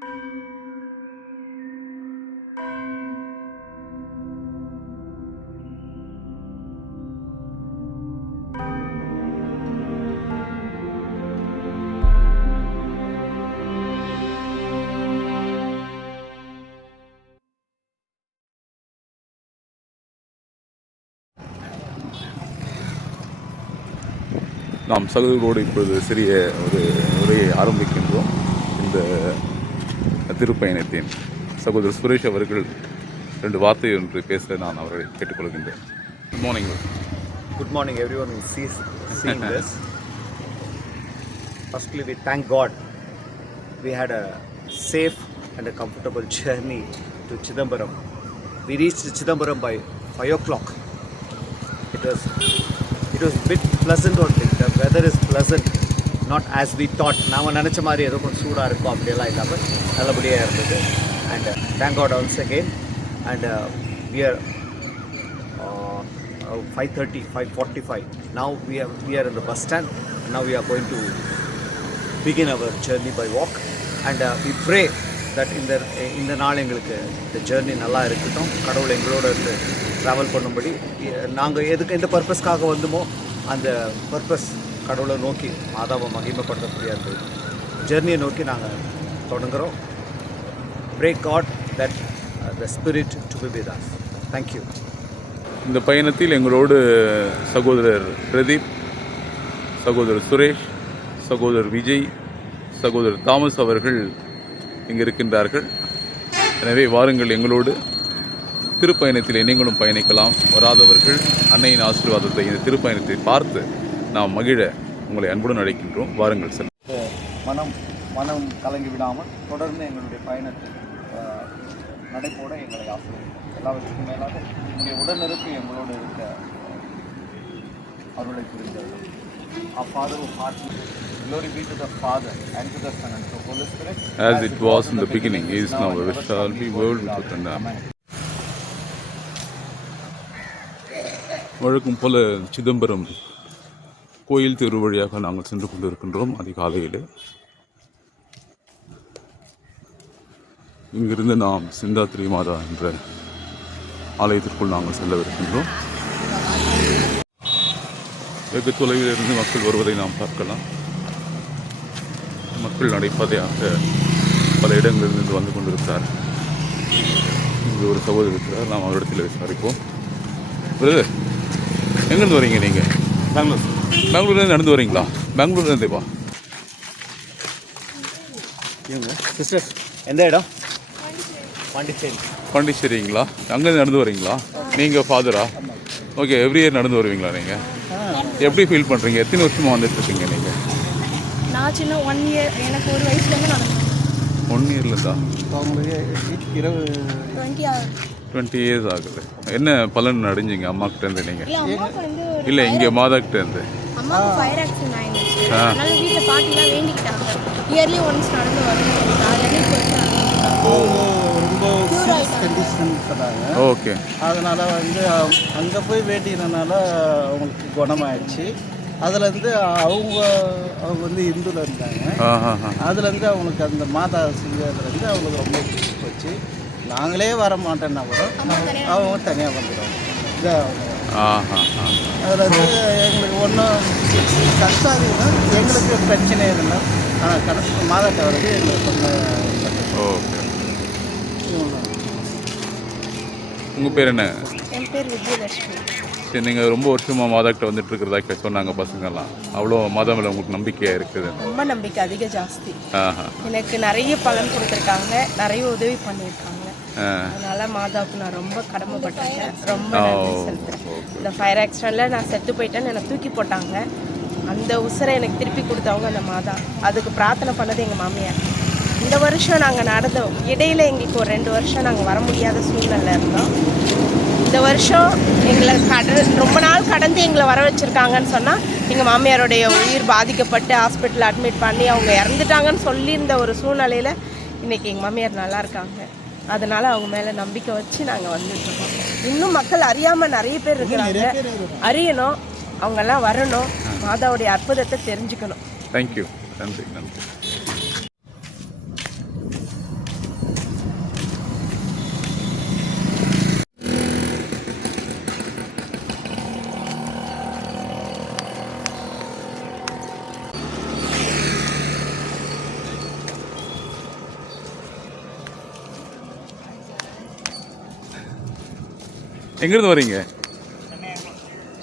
நாம் சகோதரரோடு இப்பொழுது சிறிய ஒரு உரையை ஆரம்பிக்கின்றோம். இந்த திருப்பயணத்தின் சகோதரர் சுரேஷ் அவர்கள் 2 வார்த்தை ஒன்று பேச நான் அவரை கேட்டுக்கொள்கின்றேன். Good morning. Good morning everyone who seeing this. Firstly, we thank God we had a safe and a comfortable journey to Chidambaram. We reached Chidambaram by 5 o'clock. It was a bit pleasant only. The weather is pleasant, not as we thought. நாம நினச்ச மாதிரி ஏதோ கொஞ்சம் சூடாக இருக்கும் அப்படியெல்லாம் இல்லாமல் நல்லபடியாக இருந்தது. And thank God once again. And we are 5:45. Now we are in the bus stand. Now we are going to begin our journey by walk. And we pray that இந்த நாள் எங்களுக்கு இந்த ஜேர்னி நல்லா இருக்கட்டும். கடவுள் எங்களோட இருந்து ட்ராவல் பண்ணும்படி நாங்கள் எந்த பர்பஸ்க்காக வந்தோமோ அந்த பர்பஸ் கடவுளை நோக்கி மாதாவை மகிமைப்படுத்தக்கூடிய அந்த ஜேர்னியை நோக்கி நாங்கள் தொடங்குகிறோம். Pray God that the spirit to be with us. Thank you. இந்த பயணத்தில் எங்களோடு சகோதரர் பிரதீப், சகோதரர் சுரேஷ், சகோதரர் விஜய், சகோதரர் தாமஸ் அவர்கள் இங்கு இருக்கின்றார்கள். எனவே வாருங்கள், எங்களோடு திருப்பயணத்தில் நீங்களும் பயணிக்கலாம். வராதவர்கள் அன்னையின் ஆசீர்வாதத்தை இந்த திருப்பயணத்தை பார்த்து நாம் மகிழ உங்களை அன்புடன் அழைக்கின்றோம். வாருங்கள் சார். மனம் கலங்கி விடாமல் தொடர்ந்து எங்களுடைய பயணத்தில் நடைபோட எங்களை ஆசீர்வதிக்கும். எல்லாவற்றுக்கும் மேலாக உங்களுடைய உடனிருப்பு எங்களோடு இருக்க அருளை புரிந்தது. Our Father who art in heaven, glory be to the Father and to the Son and to the Holy Spirit, as it was in the beginning, is now, ever shall be, world without end. Amen. வழக்கம் போல சிதம்பரம் கோயில் தெரு வழியாக நாங்கள் சென்று கொண்டிருக்கின்றோம். அதிகாலையில் இங்கிருந்து நாம் சிந்தாத்ரி மாதா என்ற ஆலயத்திற்குள் நாங்கள் செல்லவிருக்கின்றோம். வெகு தொலைவில் இருந்து மக்கள் வருவதை நாம் பார்க்கலாம். மக்கள் நடைபாதையாக பல இடங்களிலிருந்து வந்து கொண்டிருக்கிறார். இங்கு ஒரு சகோதரர் இருக்கிறார், நாம் அவரிடத்தில் விசாரிப்போம். பிரதர், எங்கேருந்து வரீங்க நீங்கள்? பெங்களூர்லேருந்து நடந்து வரீங்களா? பெங்களூர்லேருந்தே வா. சிஸ்டர், எந்த இடம்? பாண்டிச்சேரிங்களா? அங்கேருந்து நடந்து வரீங்களா? நீங்கள் ஃபாதரா? ஓகே. எவ்ரி இயர் நடந்து வருவீங்களா நீங்கள்? எப்படி ஃபீல் பண்ணுறீங்க? எத்தனை வருஷமாக வந்துட்டுருக்கீங்க நீங்கள்? நான் சின்ன 1 இயர், எனக்கு ஒரு வயசுலேருந்து நடந்தேன். 1 இயர்லேருந்தா? 20 இயர்ஸ் ஆகுது. என்ன பலன் அடைஞ்சிங்க அம்மாக்கிட்டேருந்து நீங்கள்? இல்லை, இங்கே மாதாக்கிட்டேருந்து. அம்மாவுக்கு ஃபயர் ஆக்சிடென்ட் ஆயிடுச்சு. அதனால வீட்டில் பாட்டிலாம் வேண்டிக்கிட்டாங்க இயர்லி ஒன்ஸ் நடந்து வரணும். ஓகே. அதனால் அங்கே போய் வேண்டினதுனால அவங்களுக்கு குணமாயிடுச்சு. அதுலேருந்து அவங்க இந்துவில் இருந்தாங்க. அதுலேருந்து அவங்களுக்கு அந்த மாதா செஞ்சதுலேருந்து அவங்களுக்கு ரொம்ப பிடிச்சி போச்சு. நாங்களே வர மாட்டோன்னா கூட அவங்க தனியாக வந்துடுவாங்க. அதில் எங்களுக்கு ஒன்றும் கஷ்டம் இருக்குன்னா எங்களுக்கு பிரச்சனை இல்லை. ஆனால் கடைசி மாதாட்ட வர்றது எங்களுக்கு கொஞ்சம். ஓகே. உங்கள் பேர் என்ன? என் பேர் விஜயலட்சுமி. சரி, நீங்கள் ரொம்ப வருஷமாக மாதாக்கிட்ட வந்துட்டு இருக்கிறதா சொன்னாங்க பசங்கள்லாம். அவ்வளோ மாதா மேலே உங்களுக்கு நம்பிக்கையாக இருக்குது? ரொம்ப நம்பிக்கை அதிக ஜாஸ்தி. எனக்கு நிறைய பலன் கொடுத்துருக்காங்க, நிறைய உதவி பண்ணியிருக்காங்க. அதனால மாதாவுக்கு நான் ரொம்ப கடமைப்பட்டிருக்கேன், ரொம்ப நன்றி செலுத்துறேன். இந்த ஃபயர் ஆக்சிடென்ட்டில் நான் செத்து போயிட்டேன்னு என்னை தூக்கி போட்டாங்க. அந்த உசுரை எனக்கு திருப்பி கொடுத்தவங்க அந்த மாதா. அதுக்கு பிரார்த்தனை பண்ணது எங்கள் மாமியார். இந்த வருஷம் நாங்கள் நடந்தோம். இடையில் எங்களுக்கு ஒரு 2 வருஷம் நாங்கள் வர முடியாத சூழ்நிலை இருந்தோம். இந்த வருஷம் எங்களை ரொம்ப நாள் கடந்து எங்களை வர வச்சுருக்காங்கன்னு சொன்னால், எங்கள் மாமியாருடைய உயிர் பாதிக்கப்பட்டு ஹாஸ்பிட்டலில் அட்மிட் பண்ணி அவங்க இறந்துட்டாங்கன்னு சொல்லியிருந்த ஒரு சூழ்நிலையில் இன்றைக்கி எங்கள் மாமியார் நல்லா இருக்காங்க. அதனால் அவங்க மேலே நம்பிக்கை வச்சு நாங்கள் வந்துட்டுருக்கோம். இன்னும் மக்கள் அறியாமல் நிறைய பேர் இருக்கிறாங்க. அறியணும், அவங்கெல்லாம் வரணும், மாதாவுடைய அற்புதத்தை தெரிஞ்சுக்கணும். தேங்க்யூ. நன்றி. நன்றி. எங்கேருந்து வரீங்க?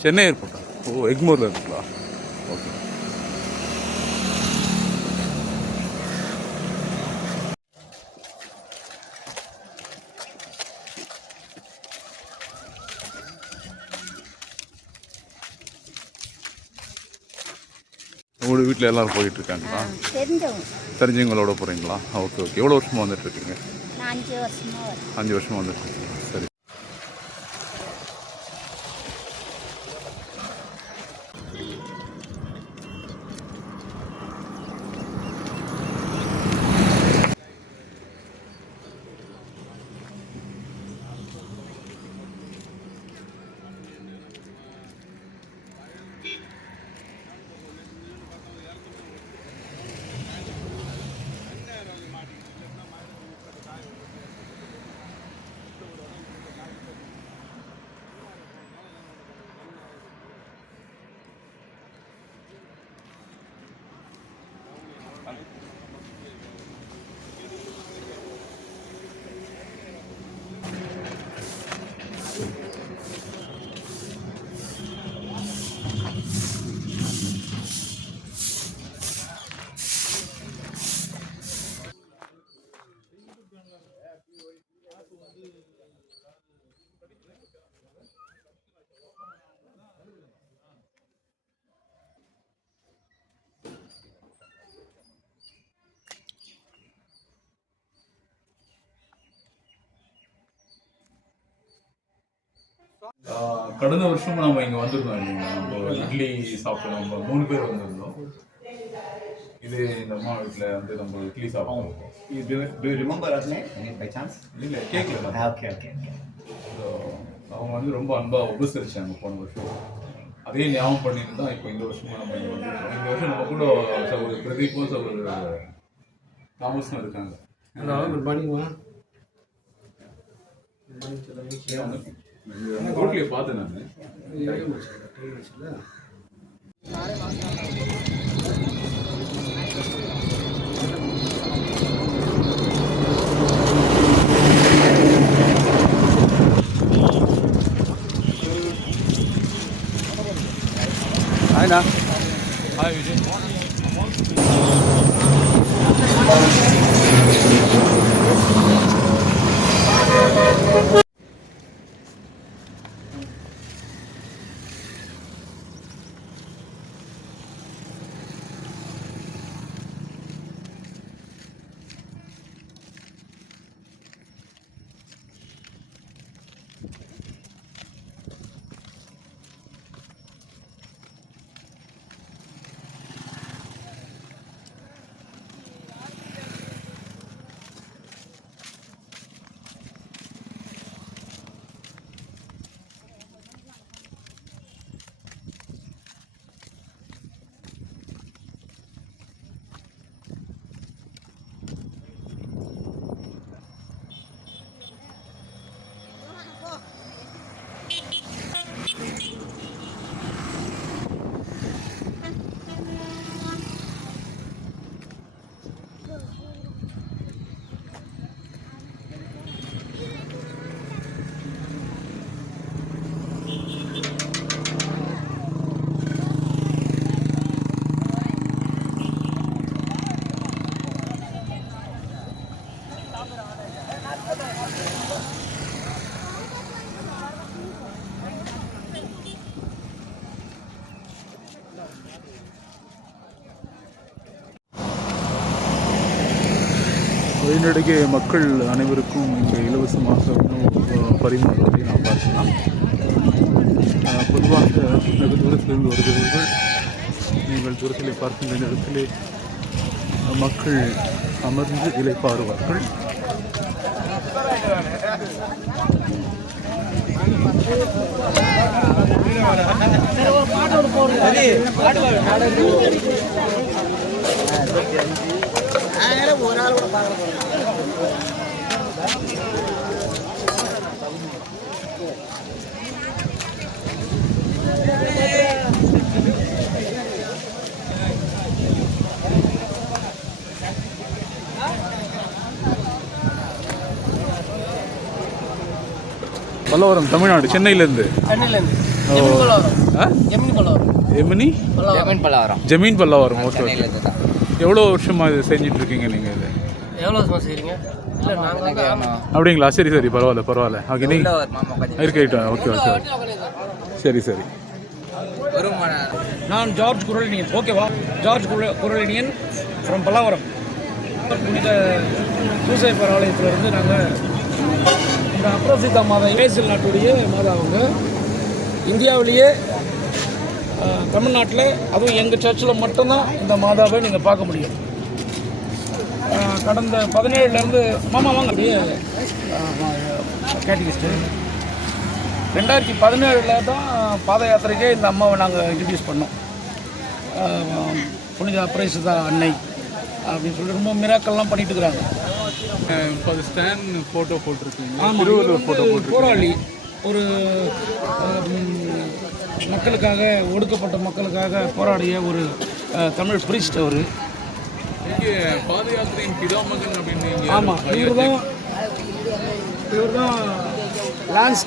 சென்னை ஏர்போர்ட்டா? ஓ, எக்மோரில் இருக்குங்களா? ஓகே. உங்களோட வீட்டில் எல்லாரும் போயிட்டு இருக்காங்களா? தெரிஞ்சவங்களோட போகிறீங்களா? Okay okay. எவ்வளோ வருஷமாக வந்துட்டு இருக்கீங்க? 5 வருஷமா 5 வருஷமாக வந்துட்டு இருக்கீங்களா? சரி. கடந்த வருஷம் நம்ம இங்கே வந்திருந்தோம் இல்லைங்களா? நம்ம இட்லி சாப்பிட்டோம். நம்ம 3 பேர் வந்திருந்தோம். இது இந்த அம்மா வீட்டில் வந்து நம்ம இட்லி சாப்பிட்டோம். Do you remember us name by chance? இல்லை, கேட்கல. Okay. அவங்க வந்து ரொம்ப அன்பாக உபசரிச்சாங்க போன வருஷம். அதே ஞாபகம் பண்ணிட்டு தான் இப்போ இந்த வருஷமும் நம்ம இங்கே வந்துருக்கோம். இந்த வருஷம் நம்ம கூட சகோதரர் பிரதீப்பும் சகோதரர் தாமஸும் இருக்காங்க. குட் மார்னிங்மா. ரோட்லேயே பார்த்தேன் நான். Hi, Hi, Vijay. வழிநடுகே மக்கள் அனைவருக்கும் இங்கே இலவசமாக உணவு பரிமாறுவதை நாம் பார்க்கலாம். பொதுவாக வெகு தூரத்திலிருந்து வருகிறவர்கள் நீங்கள் தூரத்திலே பார்க்கின்ற இடத்திலே மக்கள் அமர்ந்து இளைப்பாறுவார்கள். பல்லவரம் தமிழ்நாடு, சென்னையிலேருந்து. சென்னையிலேருந்து எமினி ஜமீன் பல்லவரம். Okay okay. எவ்வளோ வருஷமாக இது செஞ்சுட்டு இருக்கீங்க நீங்கள் இது? எவ்வளோ வருஷமா செய்கிறீங்க? இல்லை நாங்கள் அப்படிங்களா? சரி சரி, பரவாயில்ல பரவாயில்ல. ஓகே, நீங்கள் இருக்கட்டும். ஓகே ஓகே, சரி சரி. நான் ஜார்ஜ் குரலினியன். ஓகேவா? ஜார்ஜ் குரலினியன் ஃப்ரம் பல்லாவரம். புனித சூசைப்பர் ஆலயத்திலிருந்து நாங்கள் இந்த அப்ரசிதா மாதா இஸ்ரேல் நாட்டுடைய மாதா. அவங்க இந்தியாவிலேயே தமிழ்நாட்டில், அதுவும் எங்கள் சர்ச்சில் மட்டும்தான் இந்த மாதாவை நீங்கள் பார்க்க முடியும். கடந்த 17லேருந்து அப்படியே கேட்டகிஸ்ட்டு 2017 தான் பாத யாத்திரைக்கே இந்த அம்மாவை நாங்கள் இன்ட்ரடியூஸ் பண்ணோம். புனித அப்ரசிதா அன்னை அப்படின்னு சொல்லிட்டு ரொம்ப மிராக்கள்லாம் பண்ணிட்டு இருக்கிறாங்க. இப்போ அது ஸ்டாண்ட் ஃபோட்டோ போட்டிருக்கீங்க. ஆமாம், போராளி, ஒரு மக்களுக்காக, ஒடுக்கப்பட்ட மக்களுக்காக போராடிய ஒரு தமிழ் பிரிஸ்ட் அவர். பாத யாத்திரையின் பிதாமகன் அப்படின்னு. ஆமாம், இவர் தான் லான்ஸ்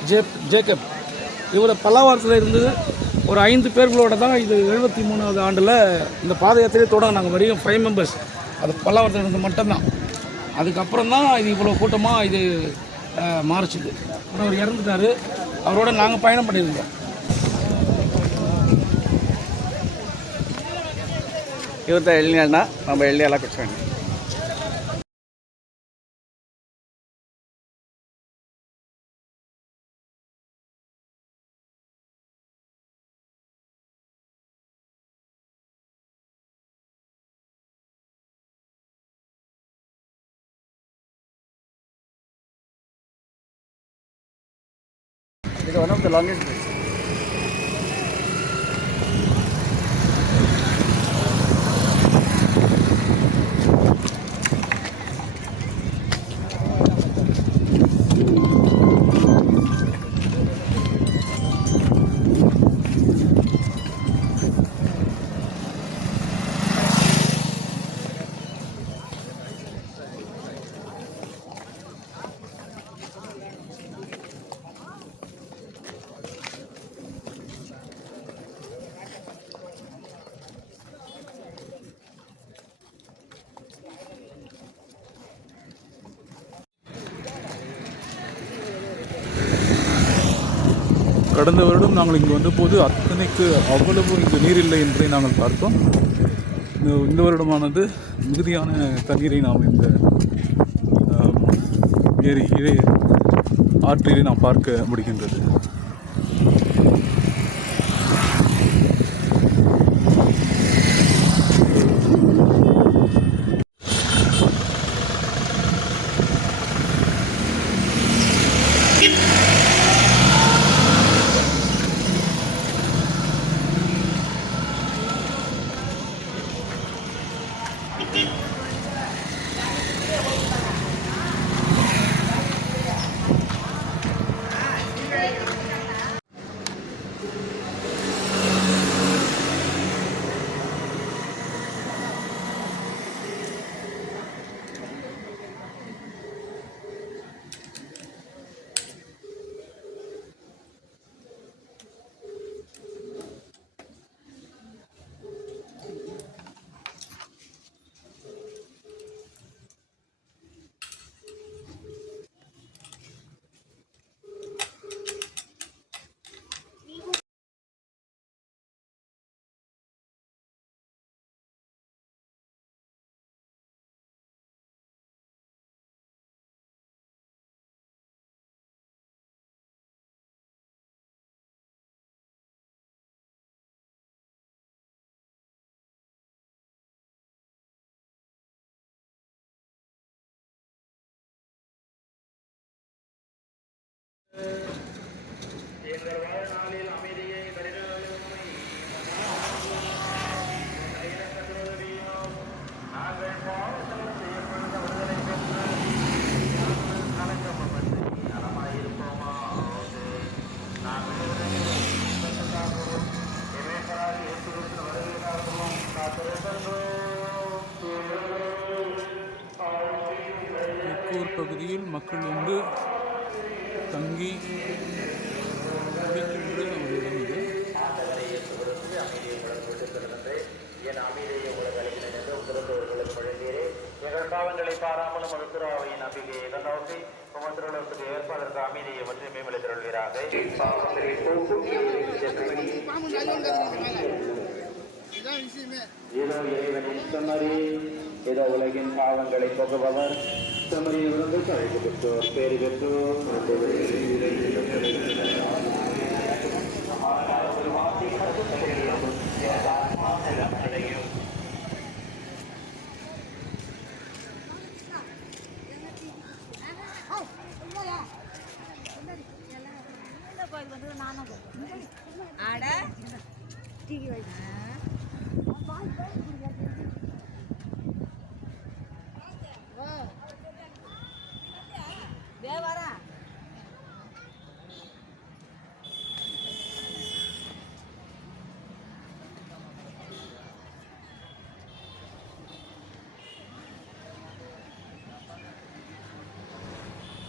ஜேக்கப். இவர் பல்லாவரத்தில் இருந்து ஒரு 5 பேர்களோட தான் இது 73வது ஆண்டில் இந்த பாத யாத்திரையை தொடங்க. நாங்கள் வரையும் 5 மெம்பர்ஸ், அது பல்லாவரத்தில் இருந்து மட்டும்தான். அதுக்கப்புறம் தான் இது இவ்வளோ கூட்டமாக இது மாறிச்சுது. அவர் இறந்துட்டார். அவரோட நாங்கள் பயணம் பண்ணியிருந்தோம். ಇವತ್ತು ಎಳ್ನೀರನ್ನ ನಮ್ಮ ಎಳ್ಳಿ ಎಲ್ಲ ಕುಡ್ಸ್ಕೊಂಡು ಇದು one of the longest bridge. கடந்த வருடம் நாங்கள் இங்கே வந்தபோது அத்தனைக்கு அவ்வளவு இங்கு நீர் இல்லை என்பதை நாங்கள் பார்த்தோம். இந்த வருடமானது மிகுதியான தண்ணீரை நாம் இந்த ஏரி ஆற்றிலே நாம் பார்க்க முடிகின்றது. பகுதியில் மக்கள் வந்து தங்கி முடிக்கின்ற ஒரு இடம் இது. எங்கள் பாவங்களை பாராமலும் மருத்துவராவையின் நம்பிக்கையை நோக்கி உமத்திற்கு ஏற்பதற்கு அமைதியை பற்றி மேம்படுத்தியுள்ளார்கள். ஏதோ இறைவனின் செம்மறி, ஏதோ உலகின் பாவங்களை போக்குபவர், செம்மறியிலிருந்து கழிவு பெற்றோர் பேறு பெற்றோர்.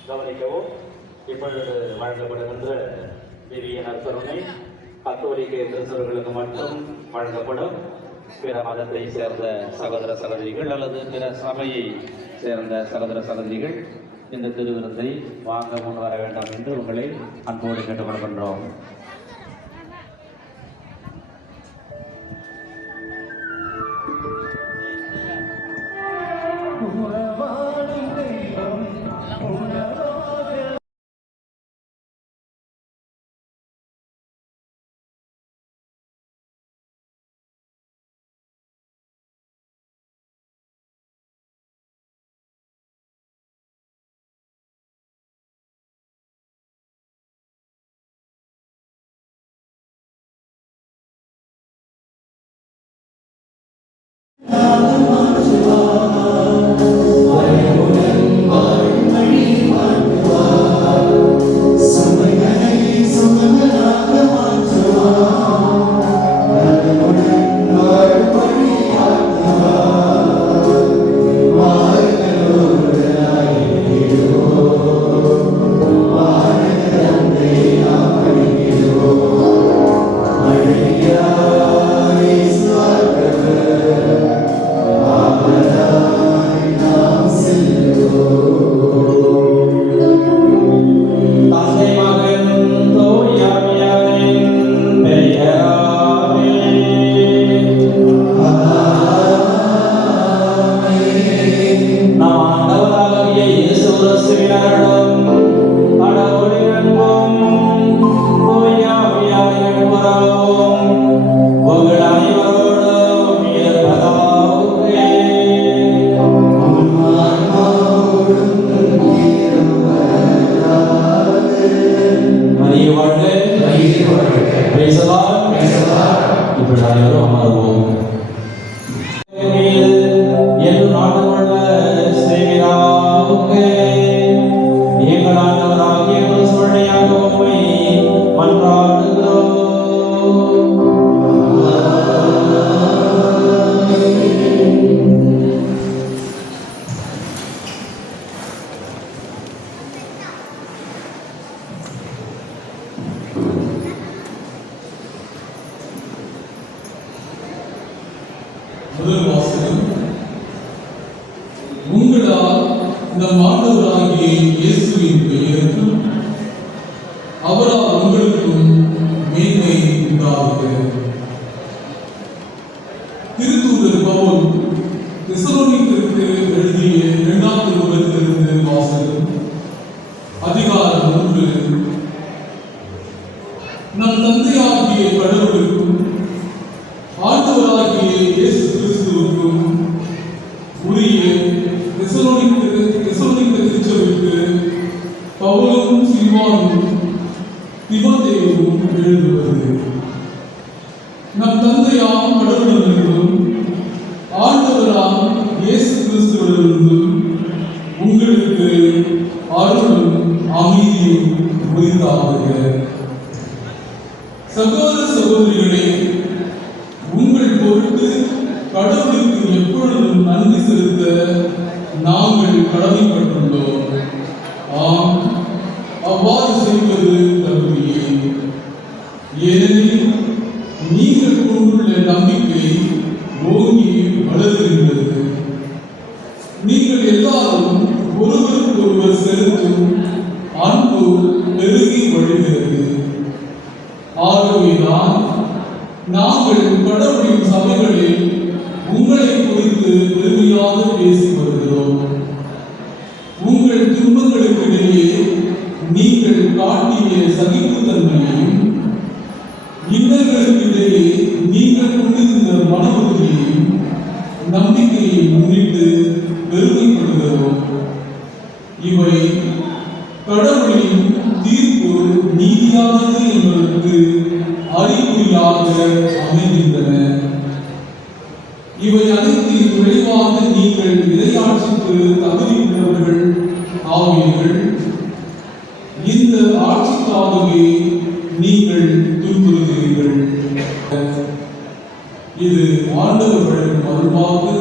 கவனிக்கவும். இப்பொழுது வழங்கப்படுகின்ற திவ்ய நற்கருணை கத்தோலிக்க கிறிஸ்தவர்களுக்கு மட்டும் வழங்கப்படும். பிற மதத்தை சேர்ந்த சகோதர சகோதரிகள் அல்லது பிற சபையை சேர்ந்த சகோதர சகோதரிகள் இந்த திருவிருந்தை வாங்க முன் வர வேண்டாம் என்று உங்களை அன்போடு கேட்டுக்கொள்கின்றோம். முதல் வாசகம். உங்களால் நம் ஆண்டவராகிய இயேசுவின் பெயரில் அவரால் உங்களுக்கும் மேன்மை உண்டாகுக. திருத்தூதர் பவுல் தெசலோனிக்கருக்கு எழுதிய 2ஆம் நிருபத்திலிருந்து வாசகம். அதிகாரம் 3. நம் தந்தையாகிய கடவுளுக்கும் ஆண்டவராகிய இயேசு கிறிஸ்துவுக்கும் உரிய தெசலோனிக்க திருச்சபைக்கு பவுலும் சில்வானும் தீமோத்தேயுவும் எழுதுவது. நம் தந்தையாம் கடவுளிடமிருந்தும் ஆண்டவராம் இயேசு கிறிஸ்துவிடமிருந்தும் உங்களுக்கு அருளும் அமைதியும் உரித்தாகுக. சகோதர சகோதரிகளே, உங்கள் பொருட்டு கடவுளுக்கு எப்பொழுதும் நன்றி செலுத்த நாங்கள் கடமைப்பட்டுள்ளோம். ஆம், அவ்வாறு செய்வது தகுதியே. ஏனெனில் நீங்கள் கொண்டுள்ள நம்பிக்கை ஓங்கி வளர்கின்றது. நீங்கள் எல்லாரும் ஒருவருக்கொருவர் செலுத்தும் அன்பு பெருகி வழிகிறது. ஆகவேதான் நாங்கள் கடவுளின் சபைகளில் உங்களை குறித்து பெருமையாக பேசி வருகிறோம். உங்கள் துன்பங்களுக்கிடையே நீங்கள் காட்டிய சகிப்புத்தன்மையையும் இன்னர்களுக்கிடையே நீங்கள் கொண்டிருந்த மன உறுதியையும் நம்பிக்கையை முன்னிட்டு பெருமைப்படுகிறோம். இவை கடவுளின் தீர்ப்பு நீதியானது என்பதற்கு அறிகுறியாக அமைகின்றன. இவை அனைத்தின் விளைவாக நீங்கள் இறையாட்சிக்கு தகுதி உள்ளவர்கள் ஆவீர்கள். இந்த ஆட்சிக்காகவே நீங்கள் துன்புறுகிறீர்கள். இது ஆண்டவர் வழங்கும் அருள்வாக்கு.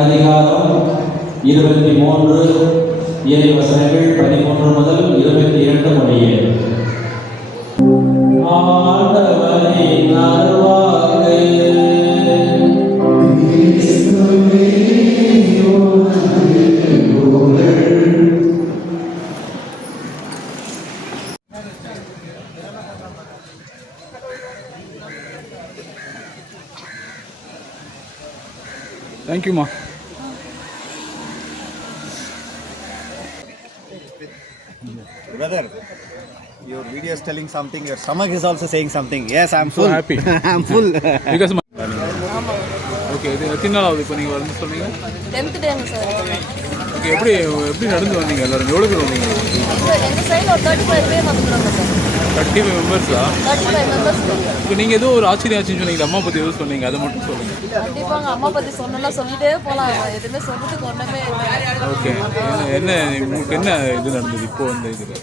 அதிகாரம் 23 இறை வசனங்கள் 13 முதல் 22 முடிய. ஆண்டவரின் அருள்வாக்கு. தேங்க்யூம்மா. Brother, your video is telling something. Your stomach is also saying something. Yes, I'm full. So happy. I'm full. Because okay, இது எத்தனை நாள் ஆகுது இப்போ நீங்கள் வந்து சொன்னீங்க? 10th டேங்க sir. ஓகே, எப்படி நடந்து வந்தீங்க எல்லாரும்? எவ்வளோ பேர் வந்தீங்க? எங்கள் சைடில் ஒரு 35 பேர் வந்துருக்காங்க சார். 35 மெம்பர்ஸா? 35 மெம்பர்ஸ். இப்போ நீங்கள் ஏதோ ஒரு ஆச்சரியம் ஆச்சுன்னு சொன்னீங்க, அம்மா பற்றி எதுவும் சொன்னீங்க, அதை மட்டும் சொல்லுங்கள். கண்டிப்பாங்க, அம்மா பற்றி சொன்னலாம் சொல்லிட்டே போகலாம். எதுவுமே சொல்கிறதுக்கு ஒன்றுமே இல்லை. ஓகே, என்ன உங்களுக்கு என்ன இது நடந்தது இப்போ வந்து இதில்?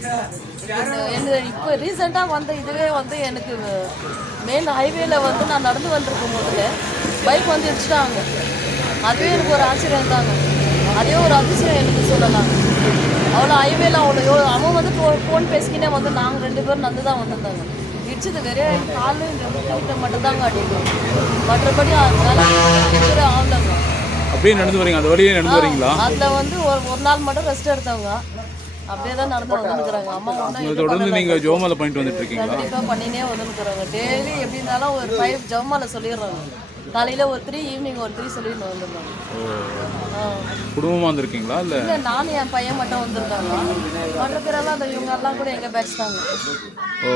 எனக்கு இப்போ ரீசெண்டாக வந்து இதுவே வந்து எனக்கு மெயின் ஹைவேல வந்து நான் நடந்து வந்துருக்கும் போது பைக் வந்து இடிச்சிட்டாங்க. அதுவே எனக்கு ஒரு ஆச்சரியம் தாங்க. அதே ஒரு அதிசயம் எனக்கு சொல்லலாம். அவ்வளோ ஹைவேல அவ்வளோ அவன் வந்து ஃபோன் பேசிக்கினே வந்து நாங்கள் 2 பேரும் நடந்து தான் வந்திருந்தாங்க. இடிச்சது வெறும் காலும் வீட்டை மட்டும்தாங்க அடிக்கும். மற்றபடி அதனால ஆகலைங்க. அப்படியே நடந்து வரீங்க, அந்த வழியே நடந்து வரீங்களா? அதில் வந்து ஒரு நாள் மட்டும் ரெஸ்ட் எடுத்தவங்க. அப்படியே தான் நடந்து வந்துருக்குறாங்க. அம்மா ஒன்றும் தொடர்ந்து நீங்கள் ஜோமாலை பண்ணிட்டு வந்துட்டு இருக்கீங்களா? கண்டிப்பாக பண்ணினே வந்துருக்குறாங்க. டெய்லி எப்படி இருந்தாலும் ஒரு 5 ஜமாலை சொல்லிடுறாங்க. காலையில் ஒரு 3, ஈவினிங் ஒரு 3 சொல்லிட்டு வந்துடுறாங்க. குடும்பமாக வந்திருக்கீங்களா இல்லை? இல்லை, நானும் என் பையன் மட்டும் வந்திருக்காங்க. மற்ற பேரெல்லாம் அந்த இவங்க எல்லாம் கூட எங்கள் பேட்ச் தாங்க. ಓ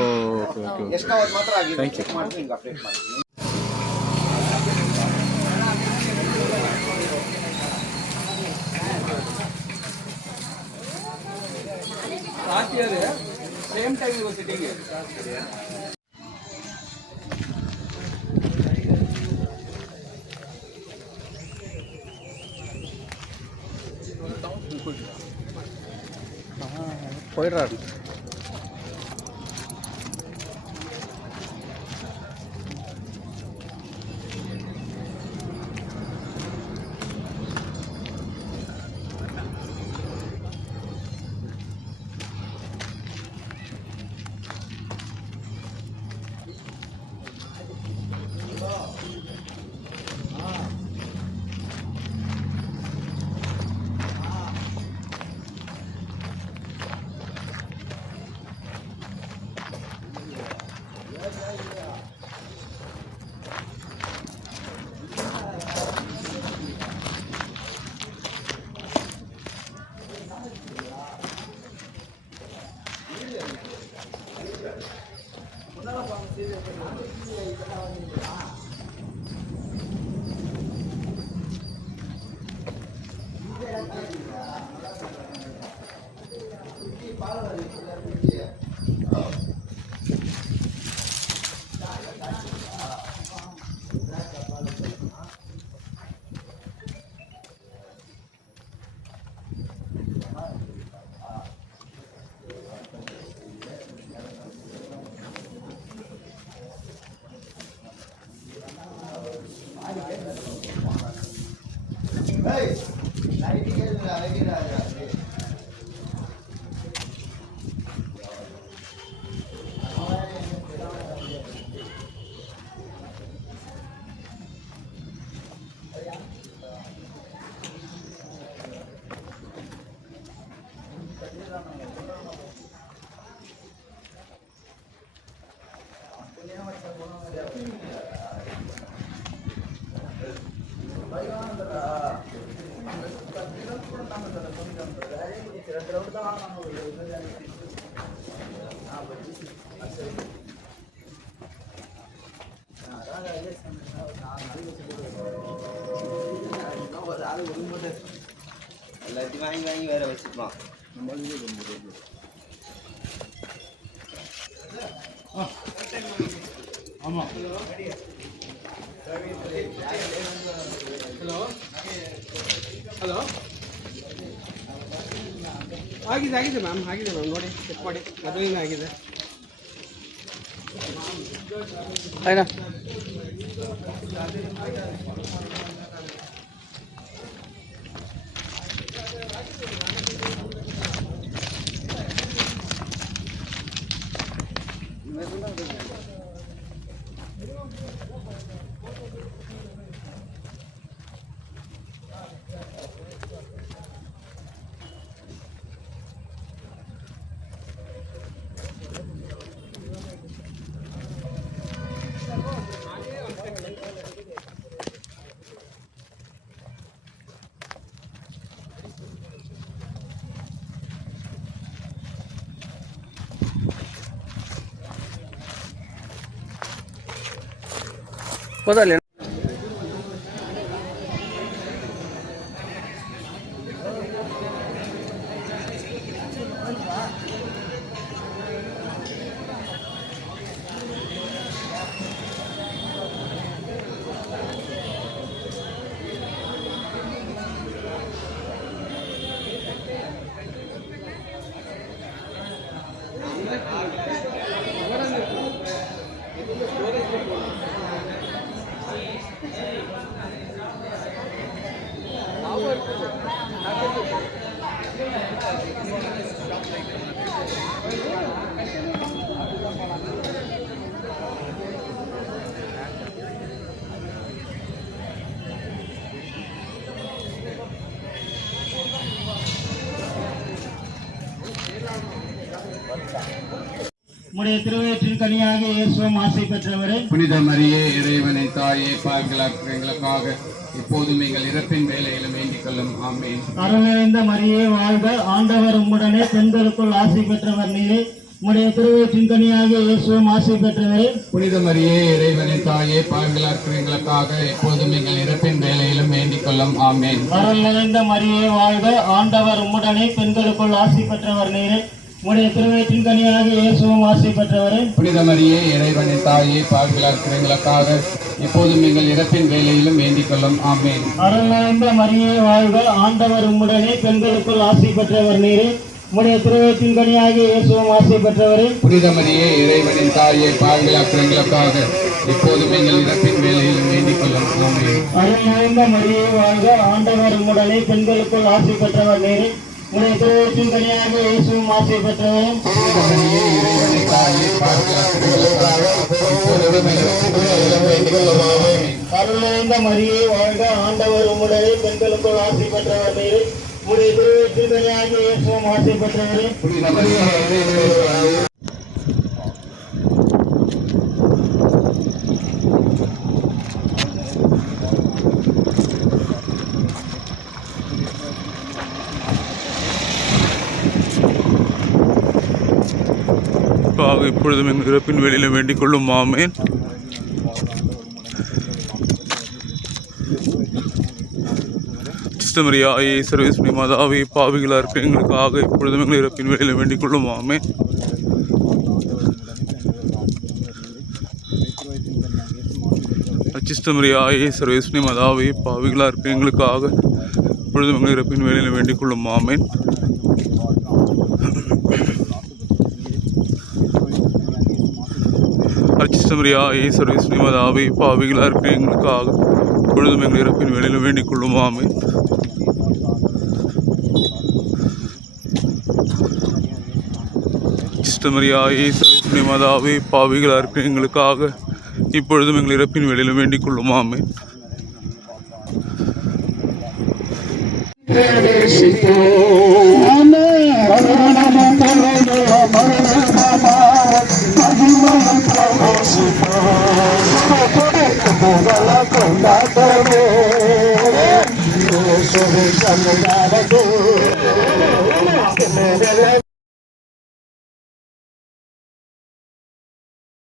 ಓಕೆ ಓಕೆ ಎಷ್ಟು ಅವರ್ ಮಾತ್ರ ಆಗಿದೆ ಥ್ಯಾಂಕ್ ಯು. ಮಾಡ್ತೀನಿ, ಹಿಂಗೆ ಅಪ್ಡೇಟ್ ಮಾಡ್ತೀನಿ. ಸೇಮ್ ಟೈಮ್ ಯು ಸಿಟಿಂಗ್ போயிடுறாரு. எல்லாத்தையும் வாங்கி வாங்கி வேற வச்சுக்கலாம். ஆமாம். ಹಲೋ ಆಗಿದೆ ಮ್ಯಾಮ್, ಆಗಿದೆ ಮ್ಯಾಮ್, ನೋಡಿ ಚೆಕ್ ಮಾಡಿ, ಮೊದಲಿನ ಆಗಿದೆ. ಆಯ್ತಾ ಹೋದಲ್ಲ உம்முடைய திருவயிற்றின் கனியாக இயேசுவும் ஆசை பெற்றவரே. புனித மரியே இறைவனின் தாயே பாவிகளாக எங்களுக்காக இப்போதும் எங்கள் இறப்பின் வேலையிலும் வேண்டிக் கொள்ளும். ஆமென். அருள்நிறைந்த மரியே வாழ்க, ஆண்டவர் உம்முடனே, பெண்களுக்குள் ஆசை பெற்றவர் நீரே. உம்முடைய திருவயிற்றின் கனியாக இயேசுவும் ஆசை பெற்றவரே. புனித மரியே இறைவனின் தாயே பாவிகளாக எங்களுக்காக இப்போதும் எங்கள் இறப்பின் வேலையிலும் வேண்டிக் கொள்ளும். ஆமென். அருள்நிறைந்த மரியே வாழ்க, ஆண்டவர் உம்முடனே, பெண்களுக்குள் ஆசை பெற்றவர் நீரே. உம்முடைய திருவயிற்றின் கனியாக இயேசுவும் ஆசை பெற்றவரே. புனித மரியே இறைவனின் தாயே பாவிகளாக எங்களுக்காக இப்போதும் எங்கள் இறப்பின் வேலையிலும் வேண்டிக் கொள்ளும். ஆமென். அருள்நிறைந்த மரியே வாழ்க, ஆண்டவர் உம்முடனே, பெண்களுக்குள் ஆசை பெற்றவர் நீரே. உம்முடைய திருவயிற்றின் கனியாக இயேசுவும் ஆசை பெற்றவரே. புனித மரியே இறைவனின் தாயே பாவிகளாக எங்களுக்காக இப்போதும் எங்கள் இறப்பின் வேலையிலும் வேண்டிக் கொள்ளும். ஆமென். அருள்நிறைந்த மரியே வாழ்க, ஆண்டவர் உம்முடனே, பெண்களுக்குள் ஆசை பெற்றவர் நீரே. உம்முடைய திருவயிற்றின் கனியாக இயேசுவும் ஆசை பெற்றவரே. புனித மரியே இறைவனின் தாயே பாவிகளாக எங்களுக்காக இப்போதும் எங்கள் இறப்பின் வேலையிலும் வேண்டிக் கொள்ளும். ஆமென். அருள்நிறைந்த மரியே வாழ்க, ஆண்டவர் உம்முடனே, பெண்களுக்குள் ஆசை பெற்றவர் நீரே. உம்முடைய திருவயிற்றின் கனியாக இயேசுவும் ஆசை பெற்றவரே. புனித மரியே இறைவனின் இப்பொழுதும் எங்கள் இறப்பின் வேலையிலும் வேண்டிக் கொள்ளும். ஆமென். சிஸ்டமரியாயே சர்வேஸ்வரி மாதாவே பாவிகளாக இருக்க எங்களுக்காக இப்பொழுதும் எங்கள் இறப்பின் வேலையிலும் வேண்டிக் கொள்ளும். ஆமென். சிஸ்டமரியாயே சர்வேஸ்வரி மாதாவே பாவிகளாக இருக்க எங்களுக்காக இப்பொழுதும் எங்கள் இறப்பின் வேலையிலும் வேண்டிக் கொள்ளும். ஆமென். அர்ச்சிஸ்டமரியாயே சர்வேஸ்வரி மாதாவே பாவிகளாக இருக்க எங்களுக்காக இப்பொழுதும் எங்கள் இறப்பின் வேலையிலும் வேண்டிக் கொள்ளும். ஆமென். அர்ச்சிஸ்டமரியாயே சர்வேஸ்வரி மாதாவே பாவிகளாக இருக்க எங்களுக்காக இப்பொழுதும் எங்கள் இறப்பின் வேலையிலும் வேண்டிக் கொள்ளும். ஆமென். கொண்டாடவே